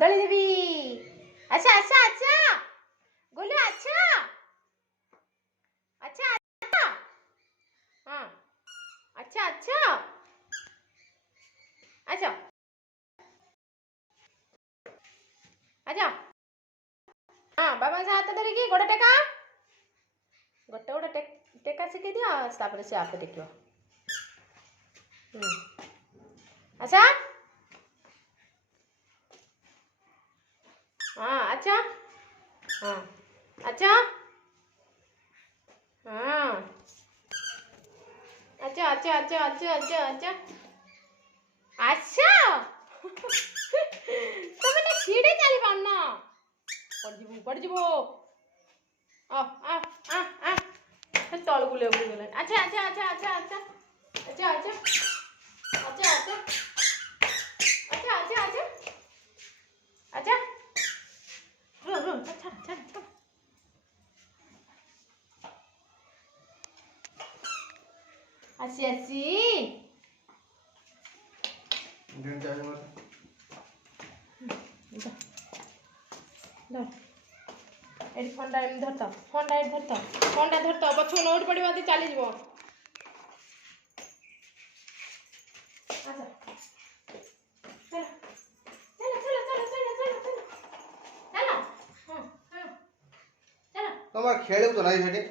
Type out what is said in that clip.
कदली देवी। अच्छा अच्छा अच्छा गोलू अच्छा अच्छा अच्छा हाँ अच्छा अच्छा अच्छा अच्छा हाँ बाबा से हाथ धरिकी गोड़ टेका गोटे गोटे टेका शिखी दियो तापर से आपे टेकियो। अच्छा हाँ अच्छा हाँ अच्छा हाँ अच्छा अच्छा अच्छा अच्छा अच्छा अच्छा अच्छा तमे तो छीड़े चली पारना पड़ जीवो आ आ आ आ तल गुले गले। अच्छा अच्छा अच्छा अच्छा अच्छा अच्छा अच्छा अच्छा अच्छा अच्छा अच्छा अच्छा अच्छा रो रो अच्छा अच्छा आसी आसी एटी फंडा एम धरता फंडा एटी धरता फंडा धरता पछ नोट पड़वा दे चली जीवो। अच्छा चलो चलो चलो चलो चलो चलो चलो चलो हां हां चलो तमा खेलू तो नहीं सेठी